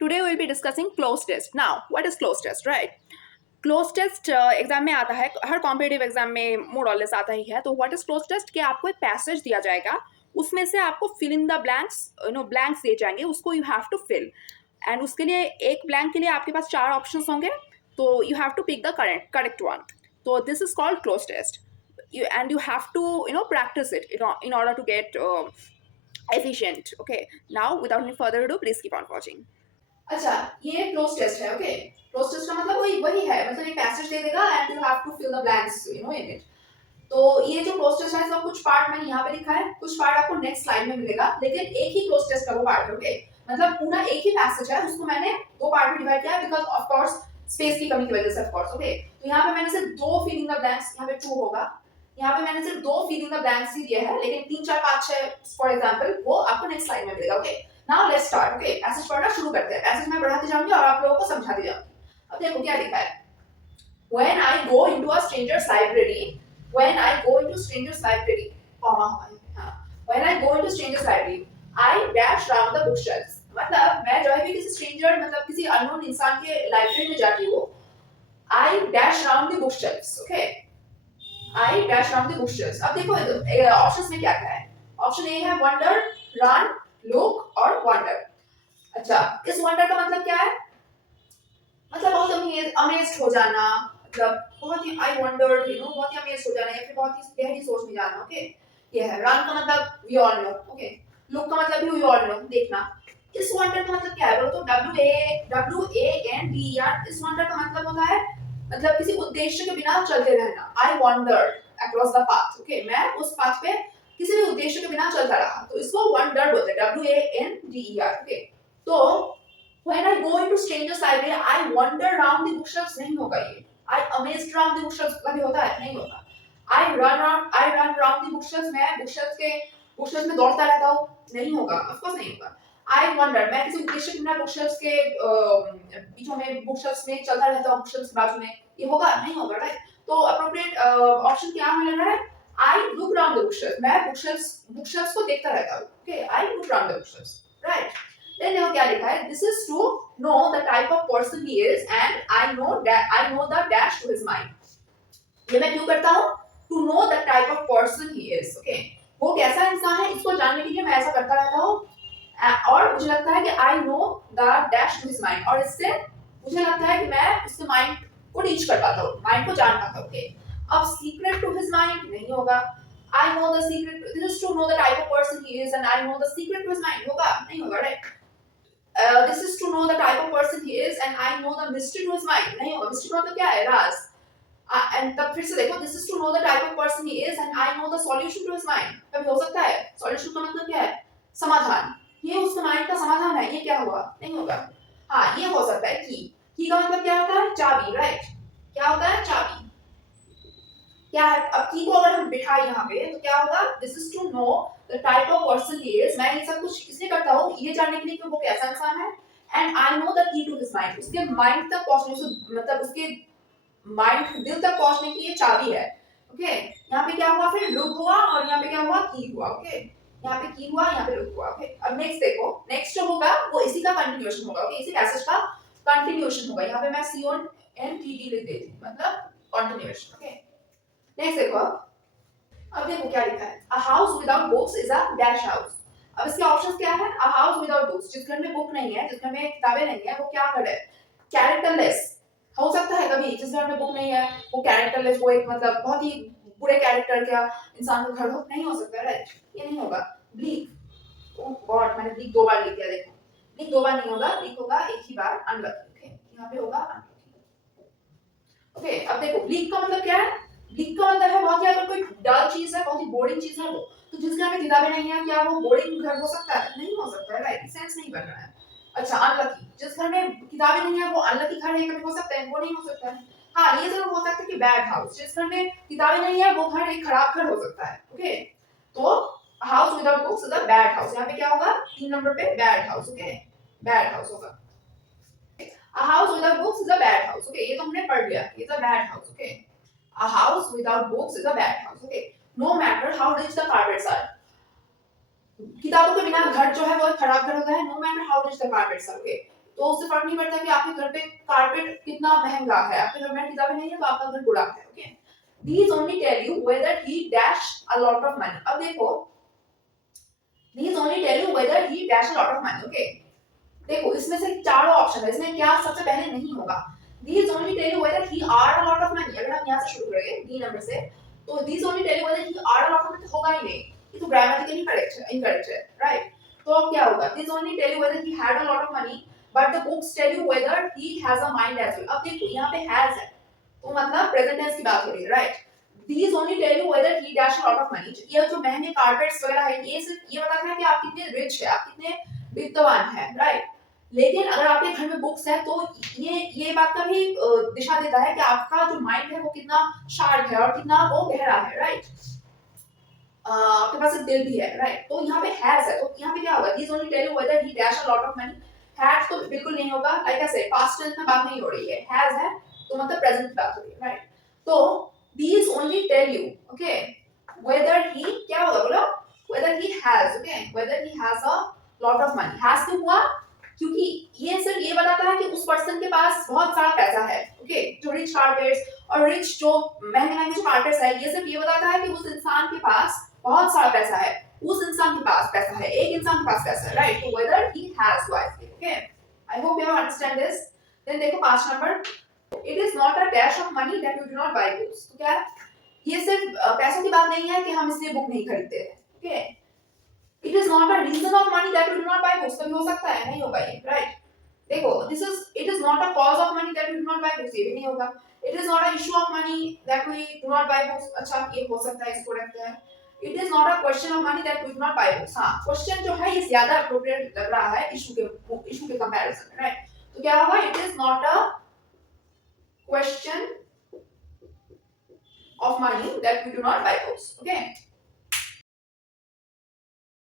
Today we will be discussing cloze test. Now, what is cloze test, right? Cloze test exam में आता है, हर competitive exam में मोर always आता ही है. तो व्हाट इज क्लोज टेस्ट कि आपको एक पैसेज दिया जाएगा, उसमें से आपको fill in the blanks, blanks दिए जाएंगे, उसको you have to fill. And उसके लिए एक ब्लैंक के लिए आपके पास 4 ऑप्शंस होंगे, तो you have to pick the correct one. तो this is called cloze test. And you have to practice it in order to get efficient. Okay, now without any further ado, please keep on watching. अच्छा, ये cloze test है. Okay, cloze test का मतलब वही वही है, मतलब एक पैसेज दे देगा and you have to fill the blanks in it. तो ये जो क्लोज टेस्ट है इसका कुछ पार्ट मैंने यहाँ पे लिखा है, कुछ पार्ट आपको नेक्स्ट स्लाइड में मिलेगा, लेकिन एक ही क्लोज टेस्ट का वो पार्ट है. ओके, मतलब पूरा एक ही पैसेज है, उसको मैंने दो पार्ट में डिवाइड किया है बिकॉज़ ऑफ कोर्स स्पेस की कमी की वजह से. ऑफ कोर्स ओके, तो यहाँ पे मैंने सिर्फ दो फिलिंग द ब्लैंक्स, यहाँ पे 2 होगा, यहाँ पे मैंने सिर्फ दो फिलिंग द ब्लैंक्स ही दिए हैं, लेकिन 3 4 5 6 फॉर एग्जांपल वो आपको नेक्स्ट स्लाइड में मिलेगा. Okay, now let's start. Okay, passage पढ़ना शुरू करते हैं. पैसेज मैं पढ़ाती जाऊंगी और आप लोगों को समझाती जाऊंगी. अब देखो क्या लिखा है. When I go into a stranger's library, when I go into stranger's library, when I go into stranger's library, I dash round the bookshelves. मतलब मैं जब भी किसी स्ट्रेंजर मतलब किसी अननोन इंसान के लाइब्रेरी में जाती हूँ, I dash round the bookshelves. Okay, I dash round the bookshelves. अब देखो ऑप्शंस में क्या क्या है. ऑप्शन ए है wonder, run, look और wonder. अच्छा, इस wonder का मतलब क्या है? मतलब बहुत अमेज्ड हो जाना, मतलब बहुत ही आई वंडर्ड बहुत ही अमेज्ड हो जाना या फिर बहुत ही गहरी सोच में जाना. ओके, ये है. रन का मतलब we all know. Okay, look का मतलब भी वी ऑल नो, देखना. इस वंडर का मतलब क्या है बोलो तो WANDER. इस वंडर का मतलब होता है मतलब किसी उद्देश्य के बिना चलते रहना. आई wandered across the path. Okay, मैं उस पाथ पे किसी भी उद्देश्य के बिना चलता रहा, तो इसको वंडर बोलते हैं. WANDER. ओके, तो when I go into stranger's library, I wander around the bookshelves नहीं होगा ये. I amazed around the bookshelves कभी होता है? नहीं होता. I run around the bookshelves, मैं bookshelves में दौड़ता रहता हूँ, नहीं होगा. Of course नहीं होगा. I wonder, मैं किसी उद्देश्य के बिना bookshelves के बीचों में bookshelves में चलता रहता हूँ, bookshelves के बाजू में, ये होगा? नहीं होगा, right? तो appropriate option क्या मिल रहा है? I look around the bookshelves, मैं bookshelves को देखता रहता हूँ. Okay, I look around the bookshelves, right? Then देखो क्या लिखा है. This is to know the type of person he is and I know the dash to his mind. ये मैं क्यों करता हूँ? To know the type of person he is. Okay, वो कैसा इंसान है इसको जानने के लिए मैं ऐसा करता रहता हूँ. और मुझे लगता है कि I know the dash to his mind, और इससे मुझे लगता है कि मैं उसके माइंड को रीच कर पाता हूँ, माइंड को जान पाता हूँ. Okay, अब secret to his mind नहीं होगा. I know the secret. This is to know the type of person he is and I know the secret to his mind. होगा? नहीं होगा, right? This is to know the type of person he is and I know the mystery to his mind. नहीं होगा. mystery मतलब क्या है? राज. And तब फिर से देखो, this is to know the type of person he is and I know the solution to his mind. कभी हो सकता है. solution का मतलब क्या है? समाधान. ये उसके माइंड का समाधान है. ये क्या हुआ? नहीं होगा. हाँ, ये हो सकता है. की का मतलब क्या होता है? चाबी, राइट? क्या होता है? चाबी. क्या है? अब की को अगर हम बिठाए यहाँ पे तो क्या होगा? This is to know the type of person he is. मैं ये सब कुछ इसलिए करता हूँ ये जानने के लिए कि वो कैसा इंसान है. And I know the key to his mind, उसके माइंड तक पहुंचने से मतलब उसके माइंड दिल तक पहुंचने की ये चाबी है. ओके, यहाँ पे क्या हुआ? फिर लुक हुआ और यहाँ पे क्या हुआ? की हुआ. ओके, यहाँ पे की हुआ, यहाँ पे लुक हुआ. ओके, अब नेक्स्ट देखो. नेक्स्ट जो होगा वो इसी का कंटिन्यूएशन होगा. ओके, इसी पैसेज का कंटिन्यूएशन होगा. यहाँ पे मैं CONTD लिख देती हूँ, मतलब कंटिन्यूएशन. ओके, नेक्स्ट देखो. अब देखो क्या लिखा है. A house without books is a dash house. अब इसके ऑप्शंस क्या है? अ हाउस विदाउट बुक्स, जिस घर में बुक नहीं है, जिस घर में किताबें नहीं है, वो क्या घर है? कैरेक्टरलेस. हो सकता है कभी जिस घर में बुक नहीं है वो कैरेक्टरलेस, वो एक मतलब बहुत ही बुरे कैरेक्टर का इंसान का घर हो, नहीं हो सकता, राइट? ये नहीं होगा. ब्लीक. ओह गॉड, मैंने ब्लीक 2 बार लिख दिया. देखो, ब्लीक 2 बार नहीं होगा, ब्लीक होगा एक ही बार. अनलकी. ओके, यहाँ पे होगा अनलकी. ओके, अब देखो ब्लीक का मतलब क्या है? ब्लीक का मतलब है बहुत ही अगर कोई डल चीज है, बहुत ही बोरिंग चीज है वो. तो जिस घर में किताबें नहीं है, क्या वो बोरिंग घर हो सकता है? नहीं हो सकता है, राइट? सेंस नहीं बन रहा है. अच्छा, अनलकी. जिस घर में किताबें नहीं है वो अनलकी घर है, कभी हो सकता है? वो नहीं हो सकता है. हाँ, ये जरूर हो सकता है कि बैड हाउस. जिस घर में किताबें नहीं है वो घर एक खराब घर हो सकता है. ओके, तो house without books is a bad house. यहाँ पे क्या होगा? 3 नंबर पे bad house. Okay, bad house होगा. A house without books is a bad house. Okay, ये तो हमने पढ़ लिया. It's a bad house. Okay, a house without books is a bad house. Okay, no matter how rich the carpets are. किताबों के बिना घर जो है वो खराब घर होता है. No matter how rich the carpets are. Okay, तो उससे फर्क नहीं पड़ता कि आपके घर पे कारपेट कितना महंगा है, आपके घर में किताबें नहीं है तो आपका घर बुरा है। Okay, these only tell you whether he dash a lot of money। अब देखो, these only tell you whether he dash a lot of money। Okay, देखो इसमें से चारों ऑप्शन है, इसमें क्या सबसे पहले नहीं होगा। These only tell you whether he earn a lot of money। अगर हम यहाँ से शुरू करेंगे डी नंबर से, तो these only tell you whether he earn a lot of money होगा ही नहीं, ये तो ग्रामेटिकली करेक्ट है, इनकरेक्ट है, राइट। तो अब क्या होगा, these only tell you whether he had a lot of money but the books tell you whether he has a mind as well। अब देखो यहाँ पे has है, तो मतलब प्रेजेंट टेंस की बात हो रही है, right. These only tell you whether he dash a lot of money। ये जो महंगे कारपेट्स वगैरह है, ये सिर्फ ये बताता है कि आप कितने रिच है, आप कितने वित्तवान है, राइट। लेकिन अगर आपके घर में बुक्स है तो ये बात का भी दिशा देता है कि आपका जो माइंड है वो कितना शार्प है और कितना वो गहरा है, राइट। आपके पास एक दिल भी है, राइट। तो यहाँ पे हैज है, तो यहाँ पे क्या होगा, these only tell you whether he dash a lot of money। Has तो बिल्कुल नहीं होगा, like I said past tense में बात नहीं हो रही है, हैज है तो मतलब प्रेजेंट की बात हो रही है, राइट। तो these only tell you, okay, whether he क्या होगा बोलो, whether he has, okay, whether he has a lot of money। has क्यों हुआ, क्योंकि ये सिर्फ ये बताता है कि उस पर्सन के पास बहुत सारा पैसा है। ओके, जो रिच कारपेट्स और रिच जो महंगे महंगे जो कारपेट्स है, ये सिर्फ ये बताता है कि उस इंसान के पास बहुत सारा पैसा है, उस इंसान के पास पैसा है, एक इंसान के पास पैसा है, राइट। तो whether he has wisely. Okay, I hope you have understand this. Then देखो 5 number, it is not a dash of money that you do not buy books. तो क्या है, ये सिर्फ पैसों की बात नहीं है कि हम इसलिए बुक नहीं खरीदते हैं। Okay, It is not a reason of money that we do not buy books। कभी हो सकता है, नहीं होगा ये, right? देखो, it is not a cause of money that we do not buy books। ये भी नहीं होगा। It is not a issue of money that we do not buy books। अच्छा, ये हो सकता है, इसको रखते हैं। It is not a question of money that we do not buy books। हाँ, क्वेश्चन जो है ये ज्यादा appropriate लग रहा है इशू के कंपैरिजन में, राइट। तो क्या होगा, it is not a question of money that we do not buy books। Okay,